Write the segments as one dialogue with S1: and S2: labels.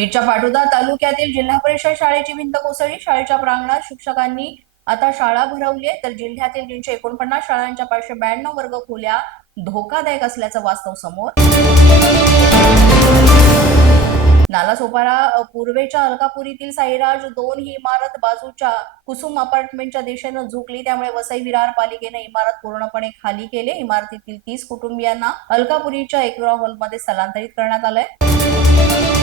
S1: बीडच्या पाटोदा तालुक्यातील जिल्हा परिषद शाळेची भिंत कोसळली. शाळेच्या प्रांगणात शिक्षकांनी आता शाळा भरवली आहे. तर जिल्ह्यातील तीनशे एकोणपन्नास शाळांच्या पाचशे ब्याण्णव वर्ग खोल्या धोकादायक असल्याचं वास्तव समोर. नालासोपारा पूर्वेच्या अलकापुरीतील साईराज दोन ही इमारत बाजूच्या कुसुम अपार्टमेंटच्या दिशेनं झुकली. त्यामुळे वसई विरार पालिकेने इमारत पूर्णपणे खाली केले. इमारतीतील तीस कुटुंबियांना अलकापुरीच्या एकविरा हॉलमध्ये स्थलांतरित करण्यात आलंय.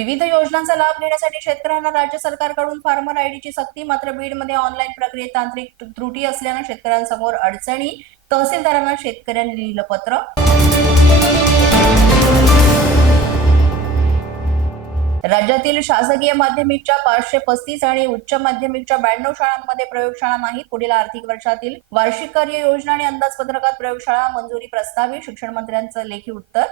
S1: विविध योजनांचा लाभ घेण्यासाठी शेतकऱ्यांना राज्य सरकारकडून फार्मर आयडीची सक्ती मात्र बीडमध्ये ऑनलाईन प्रक्रियेत तांत्रिक त्रुटी असल्यानं शेतकऱ्यांसमोर अडचणी. तहसीलदारांना शेतकऱ्यांनी लिहिलं पत्र. राज्यातील शासकीय माध्यमिकच्या पाचशे पस्तीस आणि उच्च माध्यमिकच्या ब्याण्णव शाळांमध्ये प्रयोगशाळा नाही पुढील आर्थिक वर्षातील वार्षिक कार्य योजना आणि अंदाजपत्रकात प्रयोगशाळा मंजुरी प्रस्तावित शिक्षण मंत्र्यांचं लेखी उत्तर.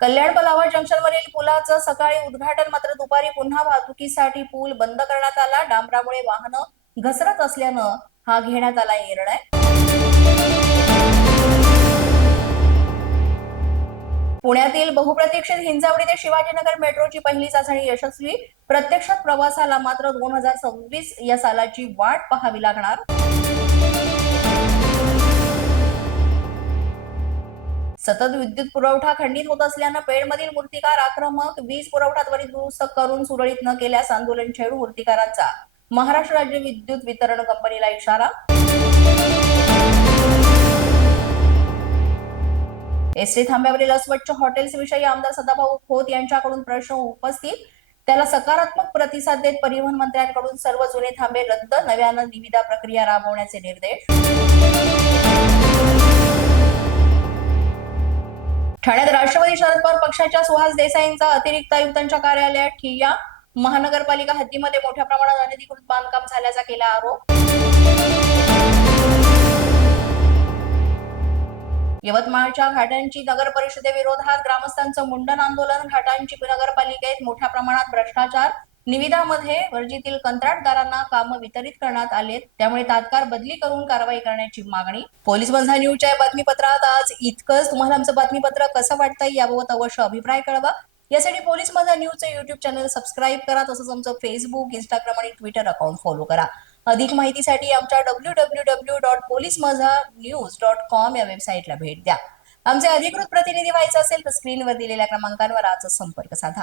S1: कल्याण पलावा जंक्शनवरील पुलाचं सकाळी उद्घाटन मात्र दुपारी पुन्हा वाहतुकीसाठी पूल बंद करण्यात आला. डांबरामुळे वाहनं घसरत असल्यानं हा घेण्यात आला निर्णय. पुण्यातील बहुप्रतीक्षित हिंजावडी ते शिवाजीनगर मेट्रोची पहिली चाचणी यशस्वी. प्रत्यक्षात प्रवासाला मात्र दोन हजार सव्वीस या सालाची वाट पाहावी लागणार. सतत विद्युत पुरवठा खंडित होत असल्यानं पेडमधील मूर्तिकार आक्रमक वीज पुरवठा त्वरित दुरुस्त करून सुरळीत न केल्यास आंदोलन छेडू मूर्तिकारांचा. महाराष्ट्र राज्य विद्युत वितरण कंपनीला इशारा. एसटी थांब्यावरील अस्वच्छ हॉटेल्स विषयी आमदार सदाभाऊ खोत यांच्याकडून प्रश्न उपस्थित. त्याला सकारात्मक प्रतिसाद देत परिवहन मंत्र्यांकडून सर्व जुने थांबे रद्द नव्यानं निविदा प्रक्रिया राबवण्याचे निर्देश. ठाण्यात राष्ट्रवादी शरद पवार पक्षाच्या सुहास देसाईंचा अतिरिक्त आयुक्तांच्या कार्यालयात ठिय्या. महानगरपालिका हद्दीमध्ये मोठ्या प्रमाणात अनधिकृत बांधकाम झाल्याचा केला आरोप. यवतमाळच्या घाटांची नगर परिषदेविरोधात ग्रामस्थांचं मुंडन आंदोलन घाटांची नगरपालिकेत मोठ्या प्रमाणात भ्रष्टाचार निविदामध्ये वर्जीतील कंत्राटदारांना कामं वितरित करण्यात आलेत त्यामुळे तात्काळ बदली करून कारवाई करण्याची मागणी. पोलीस बंधा न्यूजच्या बातमीपत्रात आज इतकंच. तुम्हाला आमचं बातमीपत्र कसं वाटतंय याबाबत अवश्य अभिप्राय कळवा. यासाठी पोलीस माझा न्यूजचं युट्यूब चॅनल सबस्क्राईब करा तसंच आमचं फेसबुक इंस्टाग्राम आणि ट्विटर अकाउंट फॉलो करा. अधिक माहितीसाठी आमच्या W W W dot police Majha news dot com या वेबसाईटला भेट द्या. आमचे अधिकृत प्रतिनिधी व्हायचं असेल तर स्क्रीनवर दिलेल्या क्रमांकांवर आजच संपर्क साधा.